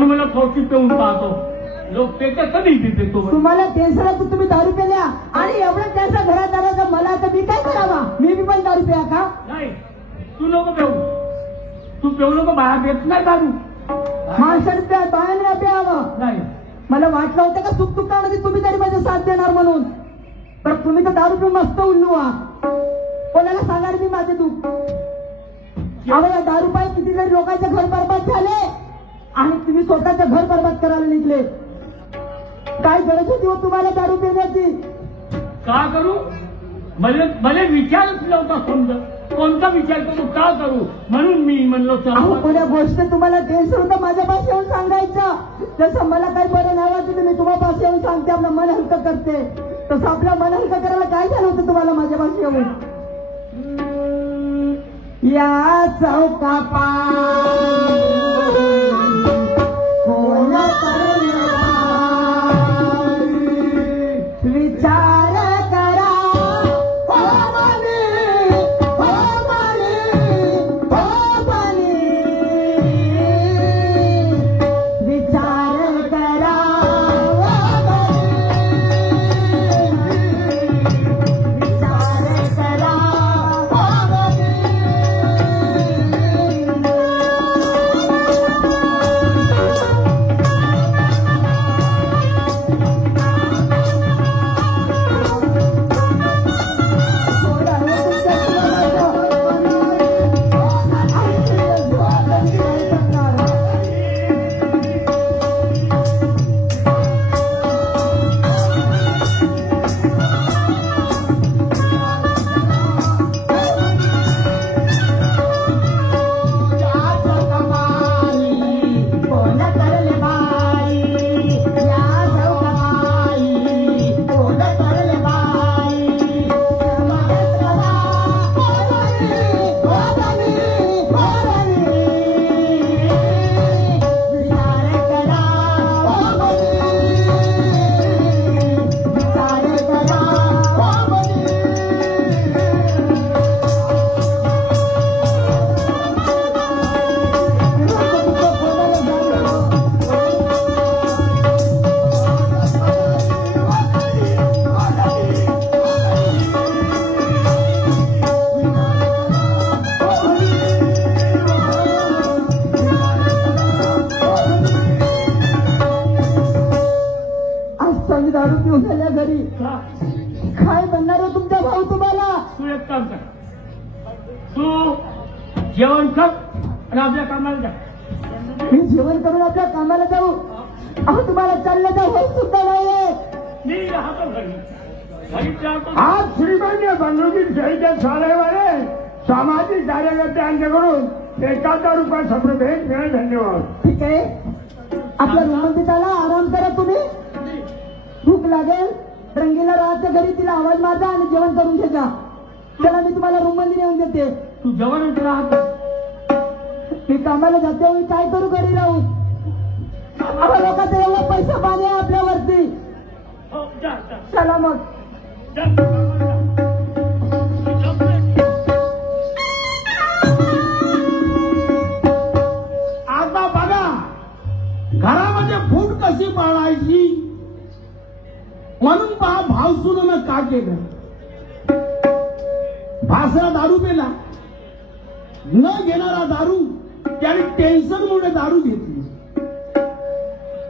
मला कौशिक पिऊन पाहतो लोक त्याच्या कधी देतो तुम्हाला टेन्शन आहे तुम्ही दारू प्याल्या आणि एवढं त्यांचा घरात आलं मला आता मी काय करावा मी पण दारू प्या का नाही तू नको पेऊ तू पेऊ नको बाहेर देत नाही दारू माणसाने प्या बाहेर नाही प्यावं नाही मला वाटलं होतं का चुक चुकतामध्ये तुम्ही तरी माझा साथ देणार म्हणून तर तुम्ही तर दारू पिऊन मस्त उल्लू आहात कोणाला सांगा मी माझे दुःख अहो या दारू पाय किती जरी लोकांचे घर बरबाद झाले आणि तुम्ही स्वतःचं घर बरबाद करायला निघले काय गरज होती हो तुम्हाला दारू पिण्याची का करू मला विचारच नव्हता समजा कोणता विचार करू का करू म्हणून मी म्हणलो कोण्या गोष्ट तुम्हाला टेन्शन होतं माझ्यापाशी येऊन सांगायचं जसं मला काही बरं नाही वाटत मी तुम्हापाशी येऊन सांगते आपलं मन हलकं करते तसं आपलं मन हलकं करायला काय झालं होतं तुम्हाला माझ्यापाशी येऊन या चौका विचार करा हो मने विचार करा विचार करा दारू पिऊन गेल्या घरी काय बनणार हो तुमचा भाऊ तुम्हाला तू एक काम कर तू जेवण कर आणि आपल्या कामाला जा मी जेवण करून आपल्या कामाला जाऊ अहो तुम्हाला चालण्याचा होत सुद्धा नाहीये मी राहतो घरी आज श्रीमान्य बंधुकीर शहीद शाळेवाले सामाजिक कार्यकर्ते यांच्याकडून 1000 रुपये भेट मिळेल धन्यवाद ठीक आहे आपल्या रूममध्ये चला आराम करा तुम्ही भूक लागेल रंगीला राहते घरी तिला आवाज मारजा आणि जेवण करून घे जा त्याला मी तुम्हाला रूम मध्ये नेऊन देते तू जेवण राहत मी कामाला जाते मी काय करू घरी राहून आपल्या लोकांचा एवढा पैसा पाणी आहे आपल्यावरती चला मग आता बघा घरामध्ये फूट कशी पाळायची म्हणून पहा भाव सुनं का केलं भासरा दारू पेला न घेणारा दारू त्याने टेन्शनमुळे दारू घेतली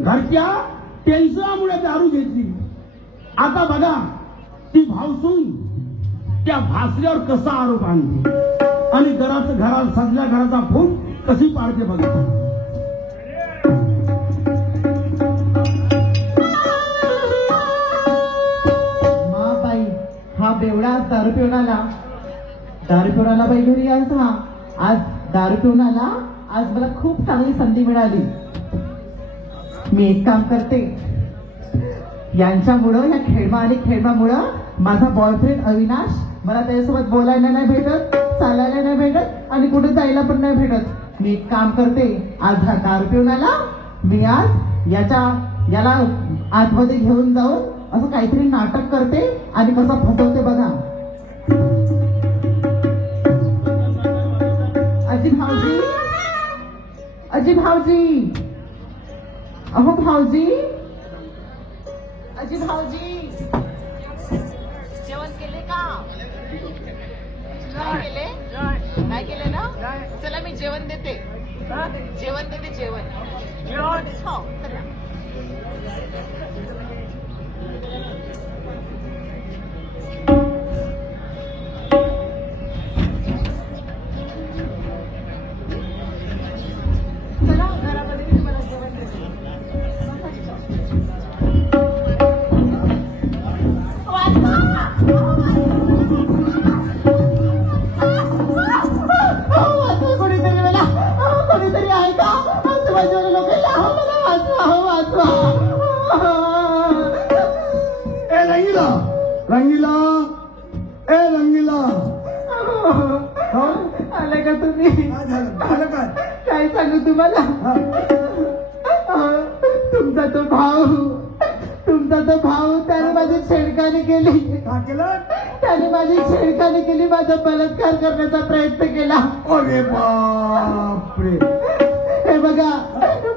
घरच्या टेन्शनमुळे दारू घेतली आता बघा ती भावसून त्या भासऱ्यावर कसा आरोप आणते आणि घरात सगळ्या घराचा फूट कशी पाडते बघा हा बेवडा दारू पिऊन आला बाई घरी आज आज दारू पिऊन आला आज मला खूप चांगली संधी मिळाली मी एक काम करते यांच्यामुळं या खेळमामुळं माझा बॉयफ्रेंड अविनाश मला त्याच्यासोबत बोलायला नाही भेटत चालायला नाही भेटत आणि कुठे जायला पण नाही भेटत मी एक काम करते आज हा दारू पिऊन आला मी आज याला आतमध्ये घेऊन जाऊन असं काहीतरी नाटक करते आणि कसं फसवते बघा अजी भाऊजी अहो भाऊजी, अजी भाऊजी, जेवण केले का? नाही केले? नाही केले ना? चला मी जेवण देते. जेवण देते, जेवण. हो, चला. चला घरामध्ये मी तुम्हाला जेवण देते. कोणीतरी मला, कोणीतरी आहे का? आजूबाजूला लोक मला वाचवा. ए रंगीला, रंगीला, ए रंगीला. आले का तुम्ही? काय झालं काय? काय सांगू तुम्हाला? तुमचा तो भाऊ त्याने माझी छेडखानी केली. काय केलं? त्याने माझी छेडखानी केली, माझा बलात्कार करण्याचा प्रयत्न केला. अरे बापरे. हे बघा,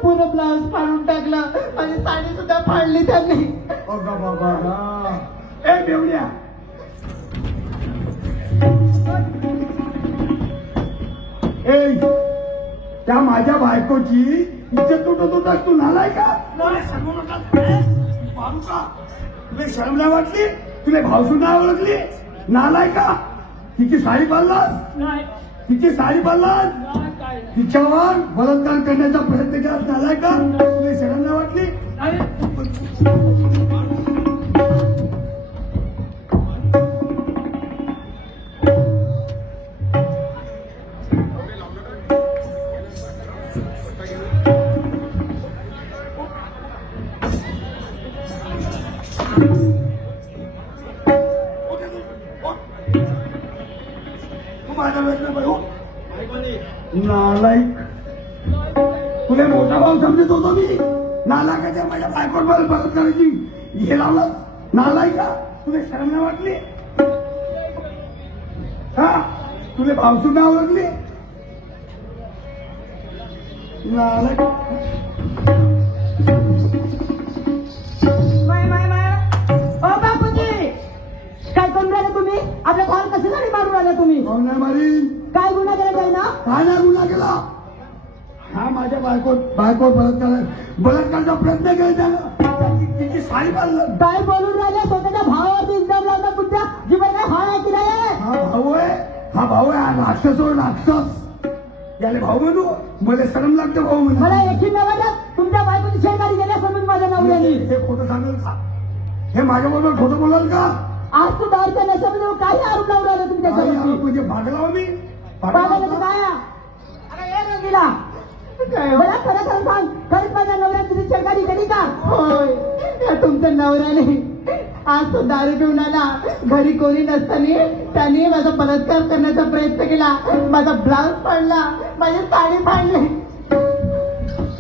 पूर्ण ब्लाउज फाडून टाकला, माझी साडी सुद्धा फाडली त्यांनी. अगं बाबा. ए बेवड्या, ए त्या माझ्या बायकोची इज्जत तुटत होता, तू नालाय का? सांगू नका. मारू का? तुला शरम नाही वाटली? तुला भावसून नाही ओळखली? नालाय का? तिची साडी पाडलास, नाही तिची साडी पाडलास, नाही, काय नाही. तिच्यावर बलात्कार करण्याचा प्रयत्न केला. नालाय का? तुला शरम नाही वाटली? नालायक. तुला मोठा भाऊ समजत होतो मी. नालायकाच्या माझ्या बायकोवर बलात्कार करायची हे लावलं. नालायका, तुला शरम नाही वाटली? हा, तुला भावसून नाही ओळखली? नालायक. ओ बापूजी, काय करून राहिले तुम्ही? आपल्या भावाला कशासाठी मारून राहिले तुम्ही? कोण नाही मारीन? काय गुन्हा केला जाईल ना? काय नाही गुन्हा केला? हा माझ्या बायको बलात्काराचा प्रयत्न केला त्यानं. तिची साडी पाडलं. काय बोलून राहिले? स्वतःच्या भावावर इल्जाम लावता तुमच्या जीवन काय हाय की नाही? हा भाऊ आहे, हा भाऊ आहे. हा राक्षस हो, राक्षस. याले भाऊ म्हणू? मला शरम लागते भाऊ म्हणून. मला एकही नव्हतं तुमच्या बायकोची शेजारी गेल्या समज माझ्या नवऱ्याने. हे खोटं सांगेल का? हे माझ्या बरोबर खोटं बोलाल का? आज तू दारूच्या नशेमध्ये काही आरोप लावून राहिले तुमच्या काही समोर. आरोप म्हणजे भागला मी? पागल काय? अरे ये रंगीला, बरं खरं खरं सांग, खरंच माझ्या नवऱ्याने तुझी शेजारी केली का? होय, या तुमच्या नवऱ्याने आज तो दारू पिऊन आला. घरी कोणी नसताना त्याने माझा बलात्कार करण्याचा प्रयत्न केला. माझा ब्लाउज फाडला, माझी साडी फाडली.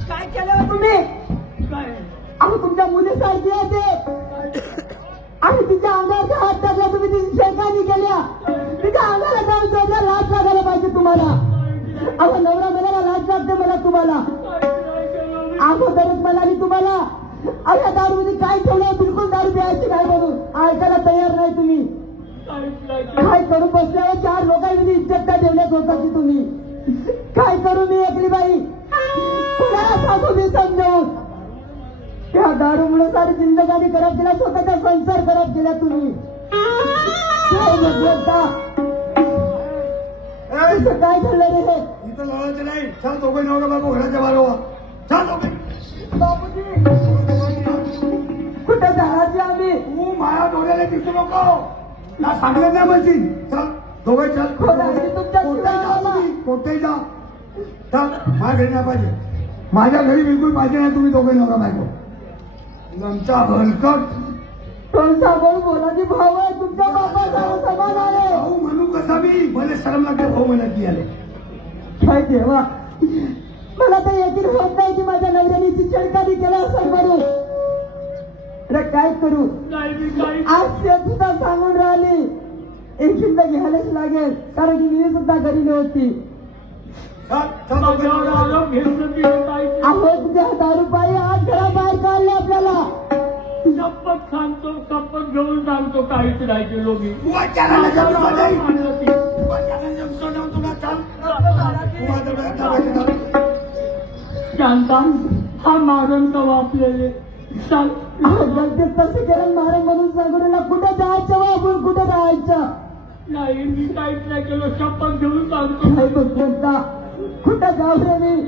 काय केलं तुम्ही? काय अहो तुमच्या मुलीसारखी आहे ते. आणि तिच्या अंगावर हात टाकला तुम्ही, तिची शेकानी केल्या. तिच्या अंगाला जाऊन जोडला, लाच लागायला पाहिजे तुम्हाला. अहो नवरा म्हणाला लाच लागते मला तुम्हाला. अगोदरच म्हणाली तुम्हाला अशा दारूमध्ये काय ठेवलं, बिलकुल दारू प्यायची नाही म्हणून. ऐकायला तयार नाही तुम्ही. काय करू बसल्यावर 4 लोकांनी इज्जत का ठेवण्यात होता की तुम्ही? काय करू मी एकली बाई? कुणाला सांगू मी समजावून? त्या दारूमुळे सारी जिंदगानी खराब केला, स्वतःचा संसार खराब केला तुम्ही. काय मतलब का? काय झालं रे हे? इथं लढायचं नाही. छान दोघे नवरा बाबू घराच्या बाहेर. छान दोघे. कुठे जायचे आम्ही? तू माझ्या डोळ्याला दिसू नको ना, सांगलं नाही म्हणशील. चल दोघे चल. कोठे जा. चल, माझ्या घरी नाही पाहिजे. माझ्या घरी बिलकुल पाहिजे नाही तुम्ही दोघे नवरा बायको. आमचा हलकट कोण सांगून बोलाची भाऊ आहे तुमच्या बापाचा समान आहे. भाऊ म्हणू कसा मी? मला शरम लागते भाऊ म्हणत की आले. काय देवा, मला तर यकीन होत नाही की माझ्या नवऱ्याने ती छेडखानी केला असेल म्हणून. अरे काय करू? आज ते सुद्धा सांगून राहिली एक चिंता घ्यायलाच लागेल, कारण की मी सुद्धा घरी नव्हती. चल, चल, दोघे नवरा बायको. अहो तुझ्या दारू पायी आज घरात शपथ सांगतो, शपथ घेऊन सांगतो, काहीच नाही केलो मी. वचनाला जन्म नाही. मानलं ती. वचनाला जन्म सोडवून तुला चाल. शांता, हा मारण का वापलेले सांग. गलतीत तसं केलं मारण म्हणून सांगून कुठं जायचं बाबून, कुठं जायचं नाही, मी काहीच नाही केलं, शपथ घेऊन सांगतो. नाही बघ कुठं जाऊ रे मी